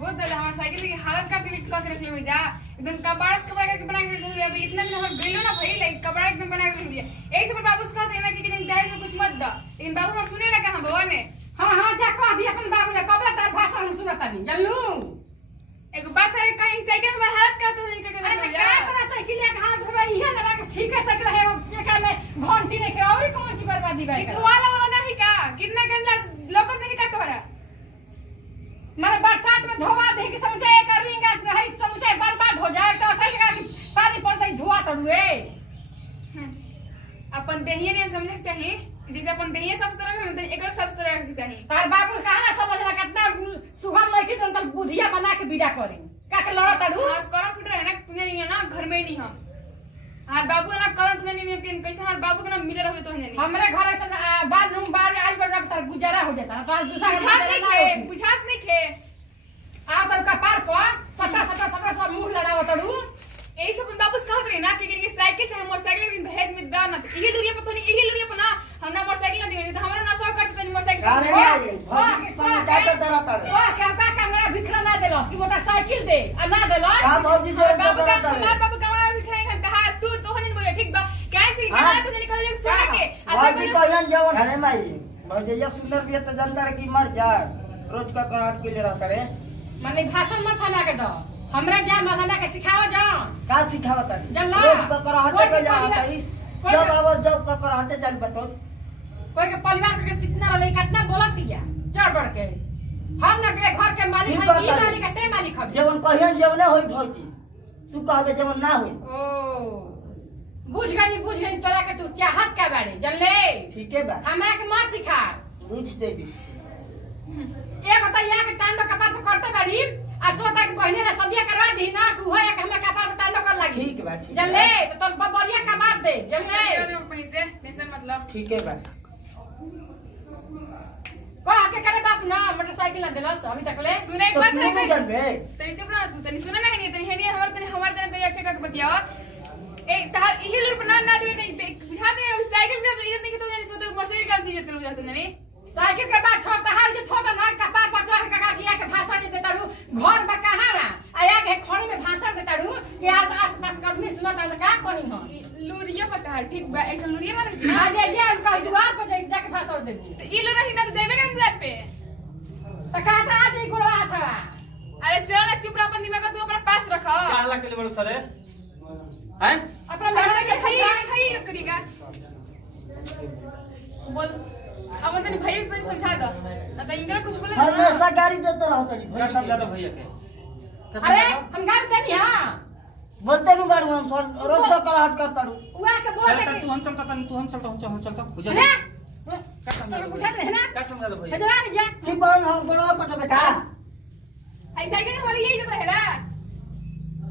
बहुत ज्यादा हमार साइकिल की हालत का के रख ले जा एकदम कपड़ा करके बना के रख अभी इतना दिन हमर गइलो ना भाई लाइक कपड़ा एकदम बना के रख दिया एक से बाबू से कहते ना कि दहेज में कुछ मत द लेकिन बाबू हमर सुने लगा हम बवा ने हां जा कह दी अपन बाबू ने कबला तार भाषा हम सुनता नहीं जानलू एक बात है कहीं साइकिल हमर हालत का तो नहीं के अरे क्या तरह साइकिल एक हाथ धोबा इहे लगा के ठीक है साइकिल है जेका में घंटी नहीं के और कौन सी बर्बादी बा एक वाला नहीं का कितना गंदा लोकत नहीं का तोरा मारे बरसात में धोवा दे के समझे एक रिंगा रही समझे बर्बाद हो जाए तो सही लगा कि पानी पड़ता ही धुआ तड़ुए अपन देहिए ने समझे चाहिए जैसे अपन देहिए सब तरह में एकर सब तरह के चाहिए तार बाबू कहा ना समझला कितना सुगम लड़की तो तल बुधिया बना के विदा करी का के लड़ा तड़ू हां करम फुट है ना तूने नहीं है ना घर में ही नहीं हम हां बाबू ना करम तूने नहीं है कैसे हमारे बाबू के ना मिले रहोगे तो नहीं हमरे घर से बाथरूम बाहर आई बड़ रख गुजारा हो जाता तो आज दूसरा बुझात नहीं खे आ तर कपार पर सटा सब मुंह लड़ाव तड़ू यही सब बाबू से कहत रही ना कि साइकिल से मोटरसाइकिल में दहेज में दा ना इहे लुरिया पे तो नहीं इहे लुरिया पे ना हमरा मोटरसाइकिल ना दिए तो हमरा ना सौ कट तनी मोटरसाइकिल अरे दादा चला तारे ओ क्या हमरा भिखरा ना देलस कि मोटरसाइकिल दे आ ना देलस हां भौजी जोरे बाबू चला का तारे बाबू का हमरा भिखरा नहीं खाता हां तू हन बोल ठीक बा कैसे ना तो नहीं कहले सुना के भौजी कहन जवन अरे माई भौजी ये सुंदर भी तो जनता की मर जा रोज का कराट के लिए रहता रे माने भाषण मत थाना के दो हमरा जा मलना के सिखावा जा का सिखावत है जल्ला रोज का कराटे के जा तारी जब आवाज जब का कराटे चल बतो कोई के परिवार के कितना रले कितना बोलत दिया चढ़ बढ़ के हम ना के घर के मालिक है ई मालिक है ते मालिक है जवन कहन जवने होई भौजी तू कहबे जवन ना होई ओ बुझ गई तोरा के तू चाहत का बारे जानले ठीक है बा हमरा के मत सिखा बुझ जेबी ए बताइया के टांडो कपार पे करते बाड़ी आ सोता के पहले ना सदिया करवा दी ना तू हो एक हमरा कपार पे टांडो कर लागी ठीक बा ठीक जानले तो तोर बबरिया कमार दे जानले पैसे टेंशन मतलब ठीक है बा को आके करे बाप ना मोटरसाइकिल ना देलस अभी तक ले सुने एक तो बात तू है नहीं जानबे तनी चुप रह तू तनी सुने ना नहीं तनी हेनी हमार तनी तनी आके का बतियावा ए तार इहे लुर पर ना दे नहीं बिहार में साइकिल से इज्जत नहीं कि तुम जानी सोते मोटरसाइकिल काम चीज करू जाते नहीं साइकिल के बाद छोड़ तहार जे थोड़ा ना कपार पर चढ़ के किया के भाषण दे देतारू घर में कहां ना आया के खड़ी में भाषण देतारू कि आज आसपास का आदमी सुनता है का कोनी हो लुरिया पता है ठीक बा ऐसा लुरिया मार आ जे उनका द्वार पर जाके भाषण दे दी तो ई लुरा ही ना जेबे का द्वार पे तो कहता आ जे गुड़वा था अरे चल ना चुप रह अपन दिमाग तू अपना पास रख क्या हल्ला के लिए बड़ो सर हैं अपना लड़का लड़का के के भाई करेगा बोल अब तनी भाई से समझा दो ना तो इंगरा कुछ बोले हमेशा गाड़ी देते रहो तनी क्या समझा दो भैया के अरे हम गाड़ी देनी हां बोलते नहीं बाड़ू हम रोज का कराट करता रू उआ के बोल चल के तू हम चलता हम चलता बुझा ना क्या समझा तो दो बुझा भैया दे ना क्या समझा दो भैया हजरा के जा चिपन हम गोड़वा कटबे का आई साइकिल हमारी यही तो रहेला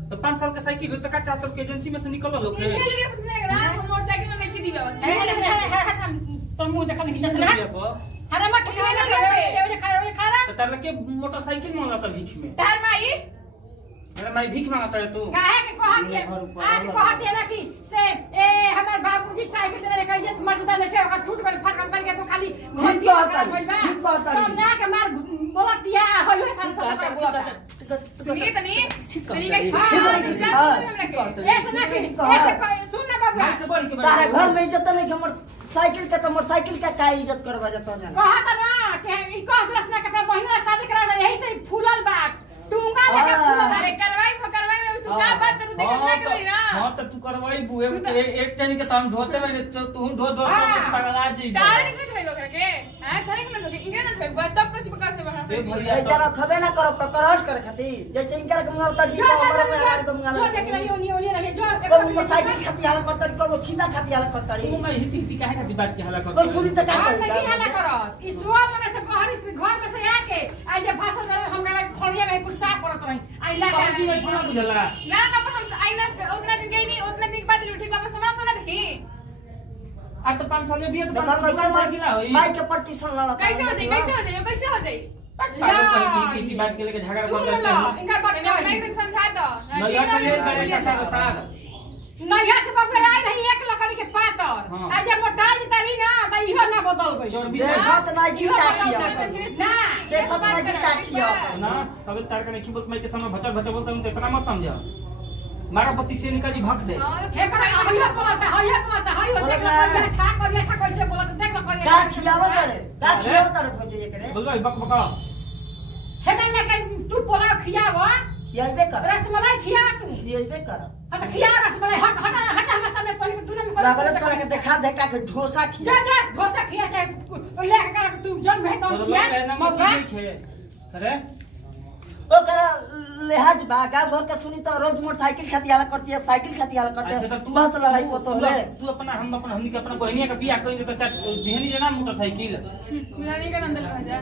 तो 5 साल का साइकिल हो तो का चाहते के एजेंसी में से निकल लो के इहे लुरिया पता नहीं रहा हम मोटरसाइकिल में नहीं दीबे तो मुंह देखा नहीं जाता ना अरे मत ठिकाने लगे ये खा तो तार के मोटरसाइकिल मांगा सब भीख में तार माई अरे मैं भीख मांगता है तू काहे के कहा दिए आज कहा दिए ना कि से ए हमर बाबूजी साइकिल देने का इज्जत मर्यादा लेके ओका छूट गइल फटल पड़ गया तो खाली ठीक कहता तुम ना के मार बोलत दिया होय सारा सब सुनिए तनी तनी का छोड़ ऐसे ना कि ऐसे सुन ना बाबू भाई से बढ़ के तारे घर में इज्जत नहीं हमर साइकिल के तो मोटरसाइकिल का का इज्जत करवा जाता है कहा था ना कि ई कह दिलस ना कि महीना शादी करा दे यही से फूलल बा टूंगा लगा फूलल अरे करवाई में तू का बात कर देखत ना करी ना हां तो तू करवाई बुए एक जन के तम धोते में तू धो पगला जी तार निकल होइबो करके हां तारे के ना इंगरा ना होइबो तब कुछ बका से बहा ए भैया ए जरा खबे ना करो का कराट कर खातिर जैसे इनकर गंगा उतर जी तो हमर में हार गंगा जो देख रही ओनी रही जो को मोटरसाइकिल खाती हालत करता को छीना खाती हालत करता तू मैं हिती काहे का बात के हल्ला कर कोई सुनी त का हां नहीं हला करत ई सुआ मने से बाहर से घर में से आके आ जे भाषण दे हमरा खड़िया में कुछ साफ करत रही आइला बाबूजी मैं थोड़ा बुझला ना हम आईना उतना दिन गई नहीं उतना दिन बाद ठीक बाबा समाज सुना देखी अब तो 5 साल में भी है तो देखा 5 साल की ना होई माई के पटिशन लड़ा कैसे हो जाई पागल पर की बात के लेके झगड़ा कर रहे हैं इनका बात तने अपना ही समझा दो नया से ले करे का साथ नया से बाबू आई नहीं एक लकड़ी के पातर हाँ। आ जे मोटा जी तरी ना त इहो ना बदल गई चोर भी देखत नहीं की ताकिया ना देखत नहीं की ताकिया ना तब तार का नहीं की बोलत मैं के सामने भचर भचर बोलता हूं तो इतना मत समझा मारा पति से निकाली भक दे हे कर हइया बोलता हइयो देख लो खा कर लेखा कैसे बोलत देख लो का खियावत रे भौजी करे बोल भाई बक बका छेमे लेके तू बोला खियावा खियाइबे कर रसमलाई खिया तू खियाइबे कर अब खिया रसमलाई हट हम सामने तोनी तूने में लागल तोरा के देखा के ढोसा जा खिया डोसा खिया के लेके कर तू जन भे तो खिया मौका अरे ओ कर लिहाज बा गांव घर के सुनी तो रोज मोटरसाइकिल खतियाला करती है साइकिल खतियाला करते अच्छा तो हैं तू बहुत लड़ाई पतो है तू अपना हमनी के अपना बहनिया का बियाह करी तो देहनी जना मोटरसाइकिल मिलाने का नंदल भजा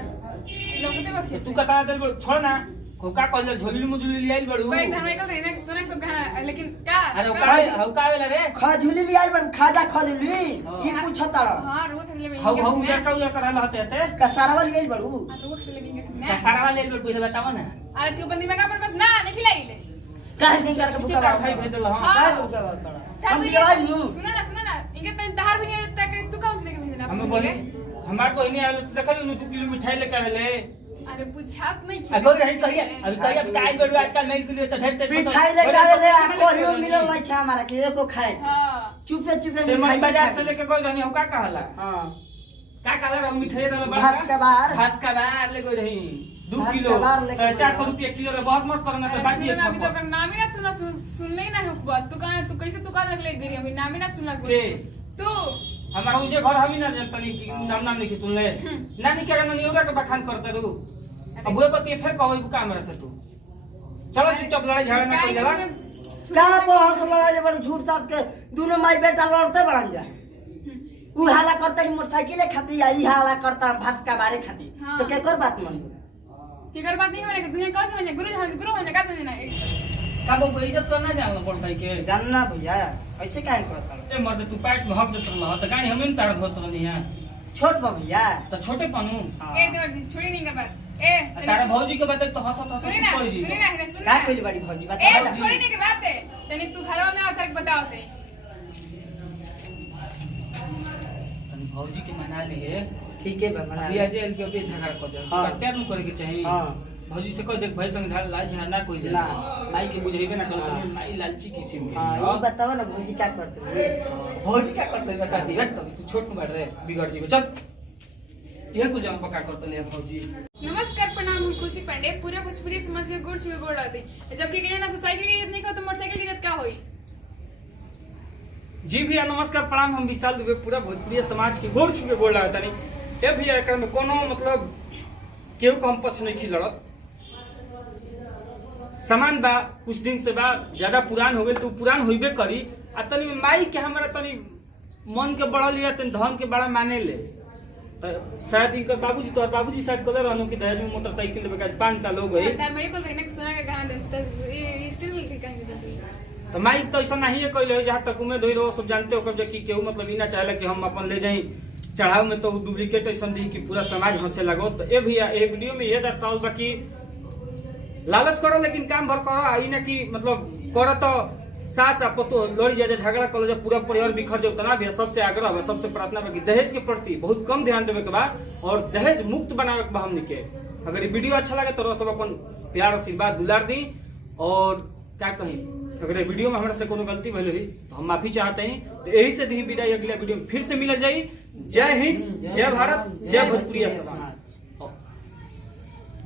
लोगते बखे तू का कहा दिल छोड़ ना कोका कॉल झोली मुझुली ले आइल बड़ू कोई घर में कर रहना सुना सब कहना लेकिन का अरे का वेला रे खजूली लियाल बन खाजा खजूली ई पूछता हां रुक खेले में हाउ हाउ या का करल हते कसारवा लियाल बड़ू रुक खेले में का सारा वाले ले पहिले बताओ ना अरे तू बंदी में का पर बस ना नहीं खिलाइले काहे दिन करके चिचिता बुकावा खाई भेज दल हां काहे बुकावा तोरा हम दिवाई नु सुना ना इनके तन दहार भी नहीं तक तू कौन से लेके भेजना हम बोली हमार बहनी आले देखल नु 2 किलो मिठाई लेके आले अरे पूछात नहीं अगर रही कहिया अभी कहिया टाइल बड़ू आजकल मेल के लिए तो ढेर मिठाई लेके आवे ले आ कोहियो मिलल नहीं खा हमारा के एको खाए हां चुपे चुपे से मिठाई बाजार से लेके कोई रहनी हो का कहला हां का कहला हम मिठाई दल बड़ा घास का बार घास का बार ले कोई रही 2 घास किलो का बार लेके 450 रुपया किलो रे बहुत मत करना तो बाकी सुन अभी तो अगर नाम ही ना तू ना सुनने ही ना हो बात तू कहां तू कैसे तू का ले गई अभी नाम ही ना सुनला के तू हमारा उजे घर हम ही ना जानतनी कि नाम नहीं सुन ले नानी के नानी होगा के बखान करते रहू अब वो पति फिर कहबै बुका हमरा से तू चलो चुपचाप लड़ाई झगड़ा ना कर जाला का बहुत लड़ाई बड़ झूठ साथ के दोनों माई बेटा लड़ते बड़न जा उ हाला करता मोटरसाइकिल खाती या ई हाला करता भास का बारे खाती तो के कर बात मन की कर बात नहीं होने के दुनिया कौन से गुरु होने का तुझे ना का वो इज्जत करना जाओ पड़ता है के जानना भैया ऐसे काहे करता ए मर्द तू पैट में हक देत रहा तो गाड़ी हमें तार धोत रहनी है छोट बा भैया तो छोटे पनु ए तो छोड़ी नहीं कर बात ए तारा भौजी के बता तो हंसत सुनी हंसत ना कोई जी सुनी ना है सुन का कोई बड़ी भौजी ए बता तू छोड़ी नहीं के बात है तनी तू घरवा में आओ तक बताओ से तनी भौजी के मना लिए ठीक है बना बिया जेल के भी झगड़ा कर दे हाँ। प्यार न करे के चाहिए हां भौजी से कह देख भाई संग झाड़ लाल झाड़ ना कोई ना। माई के बुझेबे ना करत माई लालची किस्म के हां ये बताओ ना भौजी क्या करते हैं भौजी क्या करते बता दी रख तू छोट में बैठ रहे बिगड़ जीवे चल ये कुछ हम पका करते ले भौजी नमस्कार प्रणाम हम खुशी पांडे पूरा भोजपुरी समाज के गुड़ छुए गोड़ आते जबकि कहीं ना साइकिल की इज्जत नहीं को तो मोटरसाइकिल की इज्जत क्या होई जी भैया नमस्कार प्रणाम हम विशाल दुबे पूरा भोजपुरी समाज के गोड़ छुके गोड़ लागत नहीं ए भैया एकर में कोनो मतलब केहू को हम पछ नहीं खिलड़त सामान बा कुछ दिन से बा ज्यादा पुरान हो गए तो पुरान होइबे करी आ तनी माई के हमरा तनी मन के बड़ा लिया तनी धन के बड़ा माने ले तो शायद इनका बाबूजी तो बाबूजी शायद कलर रहनो कि दहेज में मोटरसाइकिल देबे का 5 साल हो गई तार भाई को रहने के सुना के गाना दे ये स्टिल के कहीं दे तो माइक तो ऐसा नहीं है कहले जहाँ तक उम्मीद हुई रहो सब जानते हो कब कि केहू मतलब इना चाहे कि हम अपन ले जाई चढ़ाव में तो डुप्लीकेट ऐसा दी कि पूरा समाज हंसे लगो तो ए भैया ए वीडियो में ये दर्शाओ बा कि लालच करो लेकिन काम भर करो आई ना कि मतलब करो तो सास आ पतो लड़ जाए झगड़ा कर जब पूरा परिवार बिखर जाओ तना भी सबसे आग्रह बा सबसे प्रार्थना बा कि दहेज के प्रति बहुत कम ध्यान देवे के बा और दहेज मुक्त बनावे के बा हमनी के अगर ये वीडियो अच्छा लगे तो सब अपन प्यार आशीर्वाद दुलार दी और क्या कहीं अगर ये वीडियो में हमारे से कोनो गलती भइल हुई तो हम माफी चाहते हैं तो यही से दी विदाई अगले वीडियो में फिर से मिल जाई जय हिंद जय भारत जय भोजपुरी समाज।